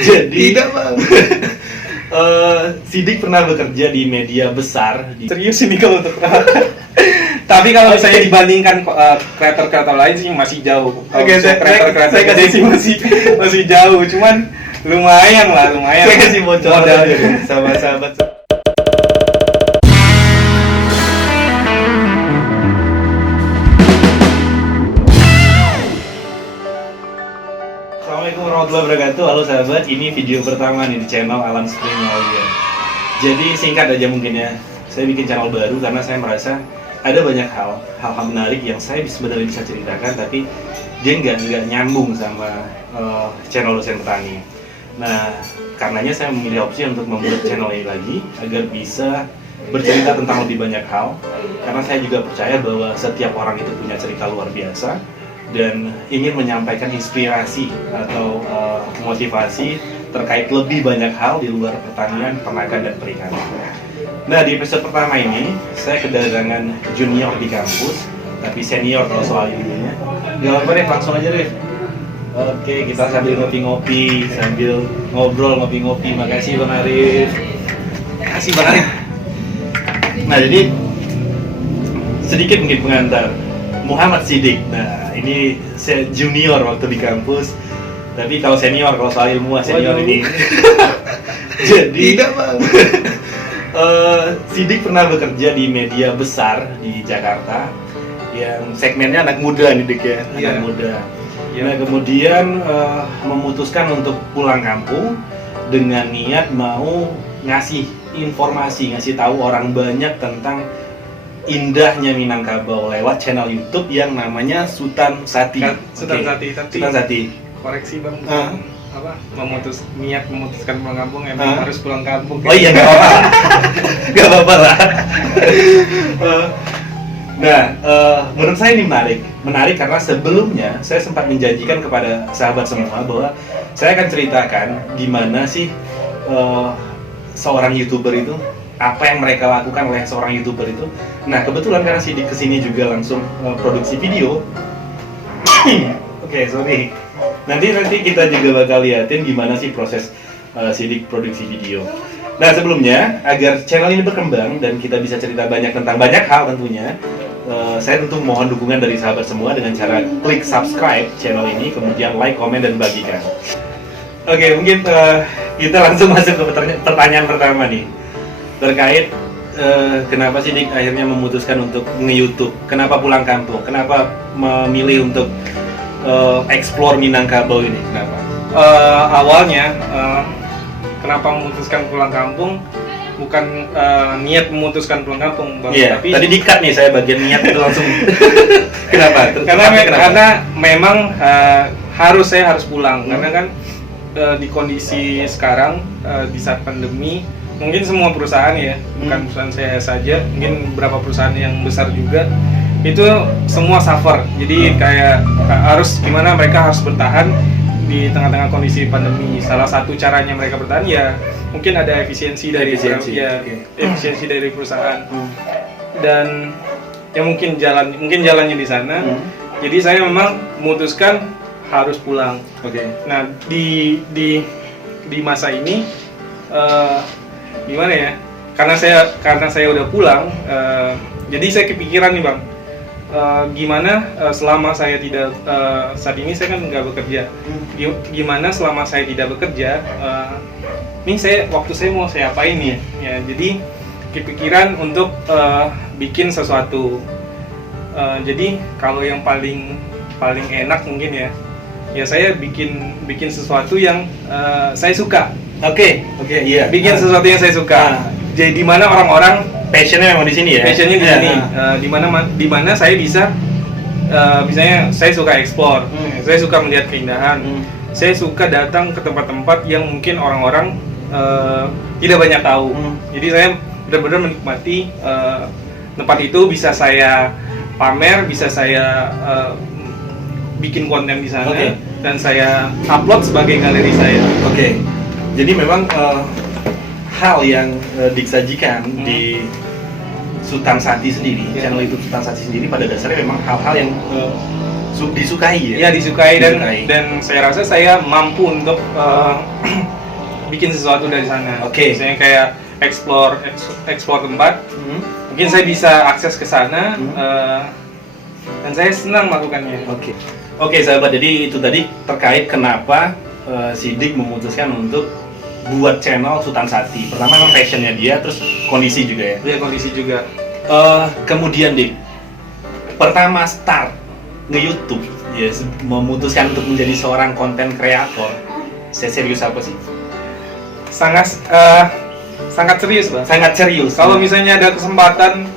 Jadi tidak bang. Sidik pernah bekerja di media besar. Serius ini kalau untuk tapi kalau misalnya dibandingkan kreator-kreator lain sih masih jauh. Oke, saya kasih sih masih jauh, cuman lumayan. Saya kasih bocoran aja deh sama sahabat. Assalamualaikum warahmatullahi wabarakatuh. Halo sahabat, ini video pertama nih di channel Alan Spring Audio. Jadi singkat aja mungkin ya. Saya bikin channel baru karena saya merasa ada banyak hal menarik yang saya sebenarnya bisa ceritakan, tapi dia nggak nyambung sama channel dosen petani. Nah, karenanya saya memilih opsi untuk membuat channel ini lagi agar bisa bercerita tentang lebih banyak hal. Karena saya juga percaya bahwa setiap orang itu punya cerita luar biasa dan ingin menyampaikan inspirasi atau motivasi terkait lebih banyak hal di luar pertanian, peternakan, dan perikanan. Nah, di episode pertama ini saya kedatangan junior di kampus, tapi senior kalau soal ilmunya. Gak apa-apa deh, langsung aja deh. Oke, kita sambil ngopi-ngopi, sambil ngobrol ngopi-ngopi. Makasih Bang Arif. Makasih Bang Arif. Nah, jadi sedikit mungkin pengantar. Muhammad Sidik. Nah, ini saya junior waktu di kampus. Tapi kalau senior, kalau soal ilmu senior ini. Jadi tidak bang. Sidik pernah bekerja di media besar di Jakarta yang segmennya anak muda nih Dik ya, anak muda. Nah, kemudian memutuskan untuk pulang kampung dengan niat mau ngasih informasi, ngasih tahu orang banyak tentang indahnya Minangkabau lewat channel YouTube yang namanya Sutan Sati. Sutan Sati. Koreksi bang. Niat memutuskan pulang kampung emang harus pulang kampung. Oh iya, nggak apa-apa. Nggak apa-apa lah. Nah, menurut saya ini menarik karena sebelumnya saya sempat menjanjikan kepada sahabat semua bahwa saya akan ceritakan gimana sih seorang YouTuber itu, apa yang mereka lakukan oleh seorang YouTuber itu. Nah, kebetulan karena Sidik kesini juga langsung produksi video. Oke, sorry. Nanti kita juga bakal liatin gimana sih proses Sidik produksi video. Nah, sebelumnya agar channel ini berkembang dan kita bisa cerita tentang banyak hal tentunya, saya tentu mohon dukungan dari sahabat semua dengan cara klik subscribe channel ini, kemudian like, komen, dan bagikan. Oke, mungkin kita langsung masuk ke pertanyaan pertama nih. Terkait kenapa Sidik akhirnya memutuskan untuk nge-YouTube, kenapa pulang kampung, kenapa memilih untuk explore Minangkabau ini, kenapa? Awalnya kenapa memutuskan pulang kampung bukan niat memutuskan pulang kampung bang, tapi tadi di-cut nih saya bagian niat itu langsung. Kenapa? Karena memang saya harus pulang karena kan di kondisi sekarang di saat pandemi mungkin semua perusahaan ya, bukan perusahaan saya saja, mungkin beberapa perusahaan yang besar juga itu semua suffer. Jadi kayak harus gimana mereka harus bertahan di tengah-tengah kondisi pandemi. Salah satu caranya mereka bertahan ya mungkin ada efisiensi dari perusahaan. Dan ya mungkin jalannya di sana. Jadi saya memang memutuskan harus pulang. Nah, di masa ini gimana ya? Karena saya udah pulang, jadi saya kepikiran nih bang, gimana selama saya tidak saat ini saya kan nggak bekerja, gimana selama saya tidak bekerja, ini waktu saya mau saya apain nih ya? Jadi kepikiran untuk bikin sesuatu. Jadi kalau yang paling enak mungkin ya saya bikin sesuatu yang saya suka. Iya. Bikin sesuatu yang saya suka. Jadi di mana orang-orang passionnya memang di sini ya. Passionnya di sini. Di mana saya bisa, misalnya saya suka explore, saya suka melihat keindahan, saya suka datang ke tempat-tempat yang mungkin orang-orang tidak banyak tahu. Jadi saya benar-benar menikmati tempat itu, bisa saya pamer, bisa saya bikin konten di sana dan saya upload sebagai galeri saya. Jadi memang hal yang disajikan di Sutan Sati sendiri, channel YouTube Sutan Sati sendiri pada dasarnya memang hal-hal yang disukai ya. Iya, disukai dan saya rasa saya mampu untuk bikin sesuatu dari sana. Oke. Misalnya kayak explore tempat. Mungkin saya bisa akses ke sana dan saya senang melakukannya. Oke sahabat, jadi itu tadi terkait kenapa Sidik memutuskan untuk buat channel Sultan Sati. Pertama memang passionnya dia, terus kondisi juga ya. Dia kondisi juga. Kemudian Dik, pertama start nge-YouTube, ya memutuskan untuk menjadi seorang konten kreator. Serius apa sih? Sangat serius, Bang. Sangat serius. Kalau misalnya ada kesempatan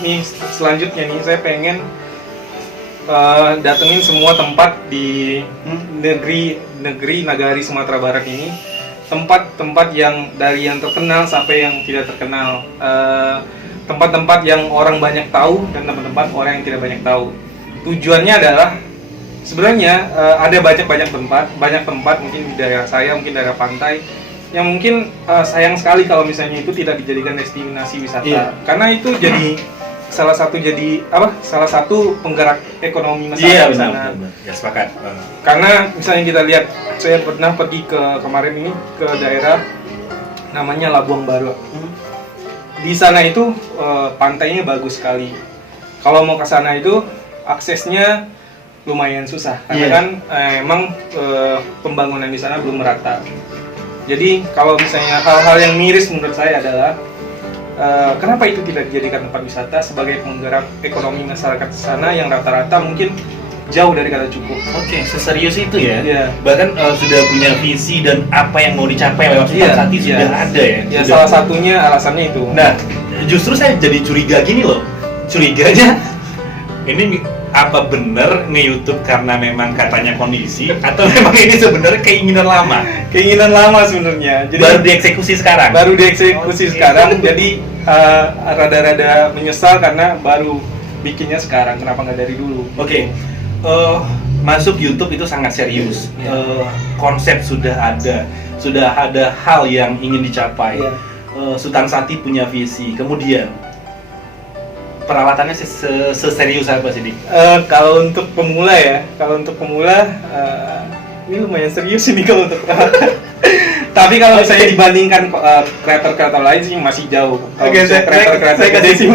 nih selanjutnya nih, saya pengen datengin semua tempat di nagari Sumatera Barat ini, tempat-tempat yang dari yang terkenal sampai yang tidak terkenal, tempat-tempat yang orang banyak tahu dan tempat-tempat orang yang tidak banyak tahu. Tujuannya adalah sebenarnya ada banyak tempat mungkin di daerah saya, mungkin daerah pantai yang mungkin sayang sekali kalau misalnya itu tidak dijadikan destinasi wisata, karena itu jadi salah satu penggerak ekonomi masyarakat di sana. Ya, sepakat. Karena misalnya kita lihat, saya pernah pergi kemarin ini ke daerah namanya Labuang Baru. Di sana itu pantainya bagus sekali. Kalau mau ke sana itu aksesnya lumayan susah karena kan emang pembangunan di sana belum merata. Jadi kalau misalnya hal-hal yang miris menurut saya adalah kenapa itu tidak dijadikan tempat wisata sebagai penggerak ekonomi masyarakat di sana yang rata-rata mungkin jauh dari kata cukup. Oke, seserius itu ya. Iya. Bahkan sudah punya visi dan apa yang mau dicapai lewat Sultan Sati sudah ada ya. Ya, salah satunya alasannya itu. Nah, justru saya jadi curiga gini loh. Curiganya ini apa benar nge-YouTube karena memang katanya kondisi atau memang ini sebenarnya keinginan lama? Keinginan lama sebenarnya. Jadi baru dieksekusi sekarang. Sekarang. Jadi rada-rada menyesal karena baru bikinnya sekarang. Kenapa nggak dari dulu? Oke. Masuk YouTube itu sangat serius. Konsep sudah ada hal yang ingin dicapai. Sultan Sati punya visi. Kemudian peralatannya seserius apa sih, Dik? Kalau untuk pemula ini lumayan serius ini kalau untuk peralatan. Tapi kalau misalnya dibandingkan kreator-kreator lain sih masih jauh. Kreator-kreator gede sih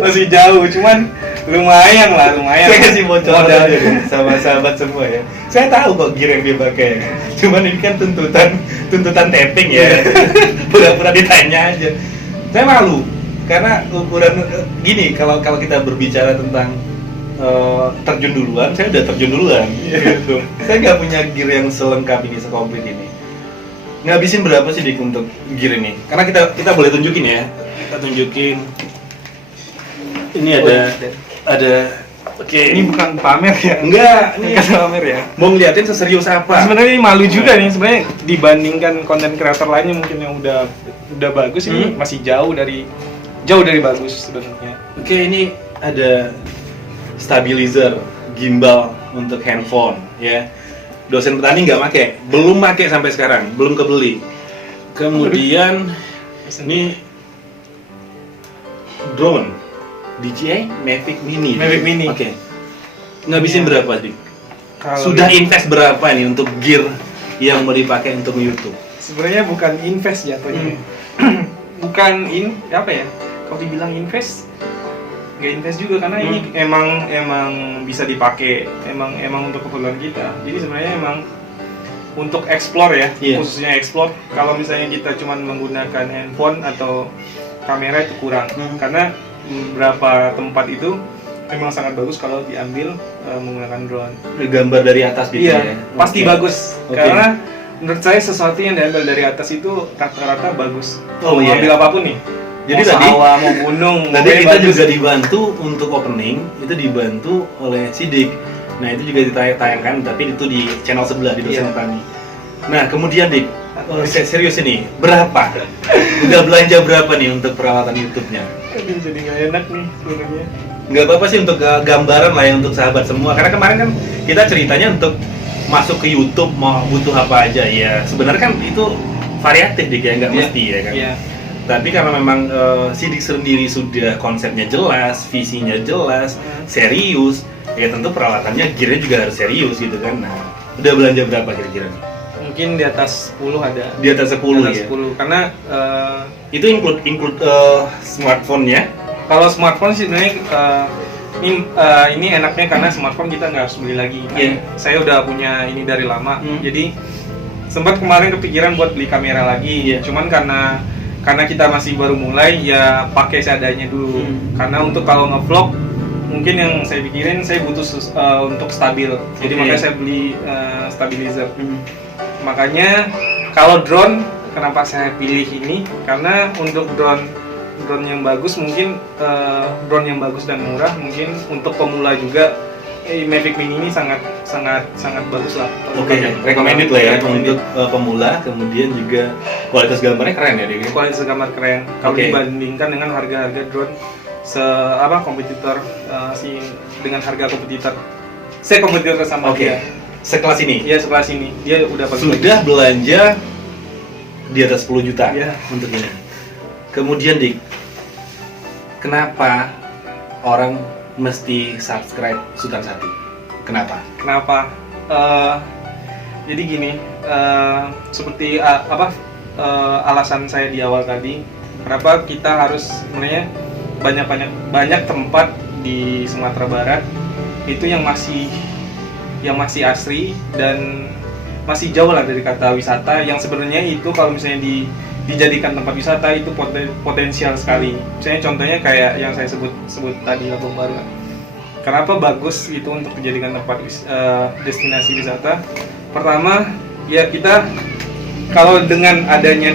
masih jauh, cuman lumayan. Saya kasih bocoran aja sama sahabat semua ya. Saya tahu kok gear yang dia pakai. Cuman ini kan tuntutan tapping ya. Pura-pura ditanya aja. Saya malu karena ukuran gini, kalau kita berbicara tentang terjun duluan, saya udah terjun duluan. Gitu. Saya nggak punya gear yang selengkap ini, sekomplit ini. Ngabisin berapa sih, Dik, untuk gear ini? Karena kita boleh tunjukin ya. Kita tunjukin. Ini ada. Oke. Ini bukan pamer ya? Enggak, ini bukan pamer ya. Mau ngeliatin seserius apa? Sebenarnya ini malu juga nih, sebenarnya dibandingkan konten kreator lainnya mungkin yang udah bagus, ini masih jauh dari bagus sebenarnya. Oke, ini ada stabilizer gimbal untuk handphone ya. Dosen petani belum pakai sampai sekarang, belum kebeli. Kemudian ini drone DJI Mavic Mini. Oke. Ngabisin berapa, Dik? Sudah invest berapa nih untuk gear yang mau dipakai untuk YouTube? Sebenarnya bukan invest jatuhnya. Bukan apa ya? Kalau dibilang invest, nggak invest juga karena ini emang bisa dipakai, emang untuk keperluan kita. Jadi sebenarnya emang untuk explore ya, khususnya explore. Kalau misalnya kita cuma menggunakan handphone atau kamera itu kurang, karena beberapa tempat itu memang sangat bagus kalau diambil menggunakan drone. Gambar dari atas gitu ya? Pasti bagus. Karena menurut saya sesuatu yang diambil dari atas itu rata-rata bagus. Mau ambil apapun nih. Jadi mau sawah, mau gunung, tadi kita juga dibantu untuk opening, itu dibantu oleh Sidik. Nah, itu juga ditayangkan, tapi itu di channel sebelah di Dosen Petani. Nah, kemudian, Dik, serius ini, berapa? Udah belanja berapa nih untuk peralatan YouTube-nya? Jadi nggak enak nih sebenarnya. Nggak apa-apa sih, untuk gambaran lah ya untuk sahabat semua. Karena kemarin kan kita ceritanya untuk masuk ke YouTube mau butuh apa aja ya. Sebenarnya kan itu variatif, Dik, ya, nggak mesti ya kan. Tapi karena memang Sidik sendiri sudah konsepnya jelas, visinya jelas, serius, ya tentu peralatannya gearnya juga harus serius gitu kan. Nah, udah belanja berapa kira-kira? Mungkin di atas 10 ada. Di atas 10 Di atas ya. 10 karena Itu include smartphone-nya. kalau smartphone sih sebenarnya ini enaknya karena smartphone kita nggak harus beli lagi. Iya. Saya udah punya ini dari lama, jadi sempat kemarin kepikiran buat beli kamera lagi. Iya. Cuman karena kita masih baru mulai, ya pakai seadanya dulu. Karena untuk kalau ngevlog, mungkin yang saya pikirin saya butuh untuk stabil. Jadi Oke. makanya saya beli stabilizer. Makanya kalau drone, kenapa saya pilih ini? Karena untuk drone yang bagus mungkin drone yang bagus dan murah, mungkin untuk pemula juga Mavic Mini ini sangat bagus lah. Oke, recommended lah ya Recommended. untuk pemula. Kemudian juga kualitas gambarnya keren ya, Dik? Kualitas gambar keren. Kalau Oke. dibandingkan dengan harga-harga drone kompetitor dengan harga kompetitor. Saya kompetitor sama Oke. dia. Sekelas ini. Iya, sebelah sini. Dia udah paling Sudah belanja di atas 10 juta Iya. untuk ini. Kemudian Dik, kenapa orang mesti subscribe Sultan Sati? Kenapa? Kenapa? Jadi gini, seperti alasan saya di awal tadi, kenapa kita harus sebenarnya banyak tempat di Sumatera Barat itu yang masih asri dan masih jauh lah dari kata wisata, yang sebenarnya itu kalau misalnya dijadikan tempat wisata itu potensial sekali. Misalnya contohnya kayak yang saya sebut tadi Labuan Baru. Kenapa bagus itu untuk dijadikan tempat destinasi wisata? Pertama, ya kita kalau dengan adanya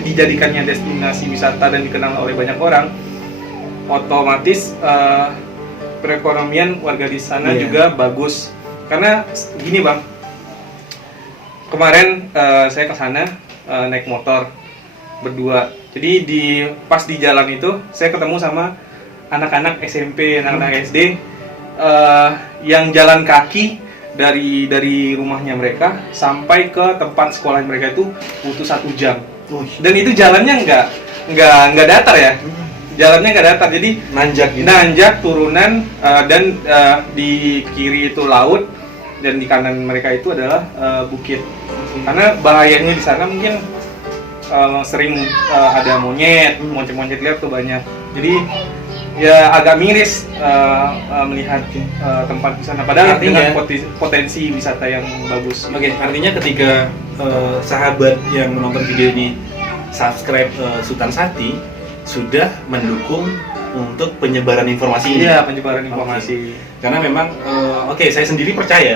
dijadikannya destinasi wisata dan dikenal oleh banyak orang, otomatis perekonomian warga di sana Iya. juga bagus. Karena gini Bang, kemarin saya ke sana naik motor berdua. Jadi pas di jalan itu saya ketemu sama anak-anak SMP, anak-anak SD yang jalan kaki dari rumahnya mereka sampai ke tempat sekolah mereka itu butuh 1 jam. Dan itu jalannya nggak datar ya. Jalannya nggak datar, jadi Nanjak gitu. nanjak turunan dan di kiri itu laut dan di kanan mereka itu adalah bukit. Karena bahayanya di sana mungkin sering ada monyet liar tuh banyak. Jadi ya agak miris melihat tempat di sana. Padahal Artinya- dengan potensi wisata yang bagus. Oke, artinya ketika sahabat yang menonton video ini subscribe Sultan Sati sudah mendukung untuk penyebaran informasi ini. Iya, penyebaran informasi. Karena memang saya sendiri percaya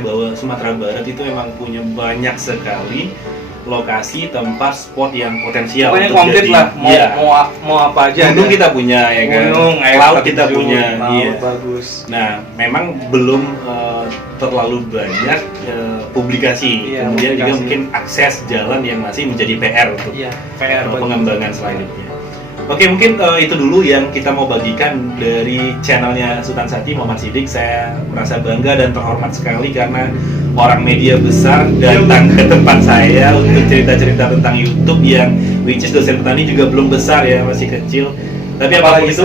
bahwa Sumatera Barat itu memang punya banyak sekali lokasi, tempat, spot yang potensial. Pokoknya untuk komplit jadi- lah, Iya. mau apa aja. Gunung ada. kita punya ya kan. Gunung, air Laut terjun, kita punya. laut Iya. bagus. Nah, memang belum terlalu banyak publikasi. Iya, Kemudian juga publikasi. mungkin akses jalan yang masih menjadi PR untuk Iya, PR bagi- pengembangan selanjutnya. Oke, mungkin itu dulu yang kita mau bagikan dari channelnya Sultan Sati, Muhammad Siddiq. Saya merasa bangga dan terhormat sekali karena orang media besar datang ke tempat saya untuk cerita-cerita tentang YouTube yang which is dosen petani juga belum besar ya, masih kecil. Tapi apapun itu,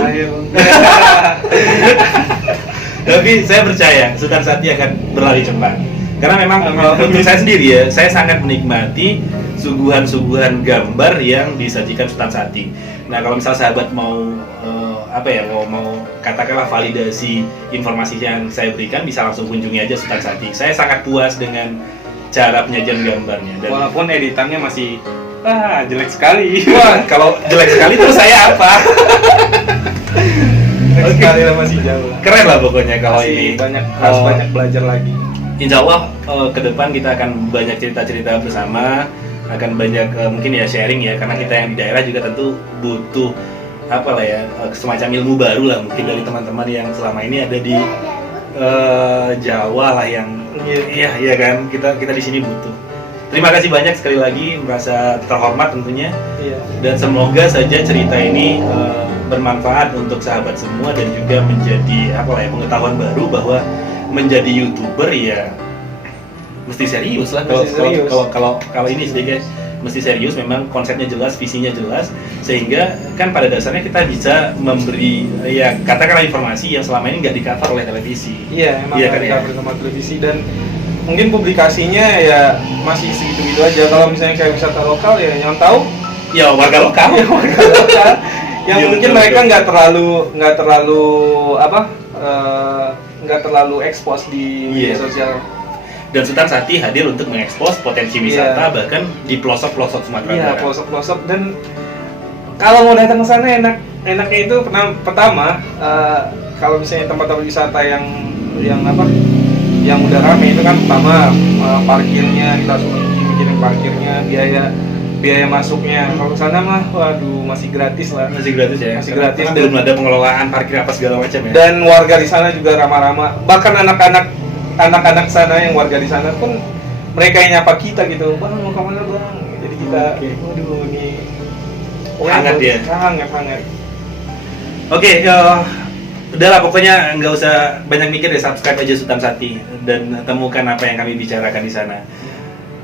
tapi saya percaya Sultan Sati akan berlari cepat. Karena memang untuk saya sendiri ya, saya sangat menikmati suguhan-suguhan gambar yang disajikan Sultan Sati. Nah, kalau misal sahabat mau mau katakanlah validasi informasi yang saya berikan, bisa langsung kunjungi aja Sultan Sati. Saya sangat puas dengan cara penyajian gambarnya. Dan Walaupun editannya masih jelek sekali. wah, kalau jelek sekali terus saya apa? Jelek sekali lah, masih jauh lah. Keren lah pokoknya kalau Masih ini. harus banyak belajar lagi. Insya Allah ke depan kita akan banyak cerita-cerita bersama, akan banyak mungkin ya sharing ya, karena kita yang di daerah juga tentu butuh semacam ilmu baru lah mungkin dari teman-teman yang selama ini ada di Jawa lah yang iya kan, kita di sini butuh. Terima kasih banyak sekali lagi, merasa terhormat tentunya, Iya. dan semoga saja cerita ini bermanfaat untuk sahabat semua dan juga menjadi pengetahuan baru bahwa menjadi YouTuber ya mesti serius lah. Mesti serius. Kalau ini sih guys, mesti serius, memang konsepnya jelas, visinya jelas, sehingga kan pada dasarnya kita bisa memberi ya katakanlah informasi yang selama ini nggak di cover oleh televisi. Iya, emang Iya kan, ada ya? cover sama televisi, dan mungkin publikasinya ya masih segitu-gitu aja. Kalau misalnya kayak wisata lokal ya yang tahu Ya warga lokal. ya warga lokal yang Iya, mungkin betul, mereka betul. nggak terlalu expose di media Iya. sosial. Dan Sultan Sati hadir untuk mengekspos potensi wisata Iya. bahkan di pelosok-pelosok Sumatera Iya, Barat. pelosok-pelosok. Dan kalau mau datang ke sana enaknya itu pertama kalau misalnya tempat-tempat wisata yang yang udah rame itu kan pertama parkirnya kita harus mikirin parkirnya, biaya masuknya. Kalau ke sana mah waduh masih gratis lah. Masih gratis ya? Masih Karena gratis. belum ada pengelolaan parkir apa segala macam ya? Dan warga di sana juga ramah-ramah. Bahkan anak-anak sana yang warga di sana pun mereka yang nyapa kita gitu, bang mau kemana bang? Jadi kita, Oke. waduh nih Hangat ya? hangat. Oke, udahlah pokoknya nggak usah banyak mikir deh, subscribe aja Sultan Sati dan temukan apa yang kami bicarakan di sana.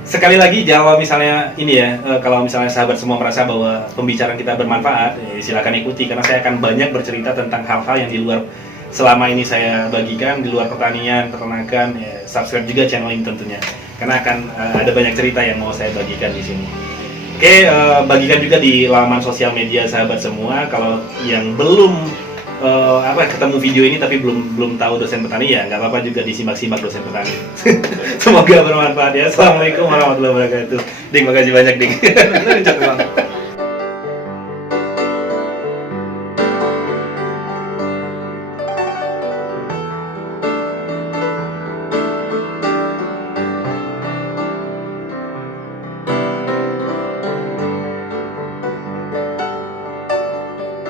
Sekali lagi, kalau misalnya ini ya, kalau misalnya sahabat semua merasa bahwa pembicaraan kita bermanfaat, ya silakan ikuti karena saya akan banyak bercerita tentang hal-hal yang di luar selama ini saya bagikan, di luar pertanian, peternakan. Ya, subscribe juga channel ini tentunya, karena akan ada banyak cerita yang mau saya bagikan di sini. Oke, bagikan juga di laman sosial media sahabat semua. Kalau yang belum ketemu video ini tapi belum tahu dosen petani, ya nggak apa-apa juga disimak-simak dosen petani. Semoga bermanfaat ya. Assalamualaikum warahmatullahi wabarakatuh. Ding, makasih banyak Ding. Lanjut, Bang.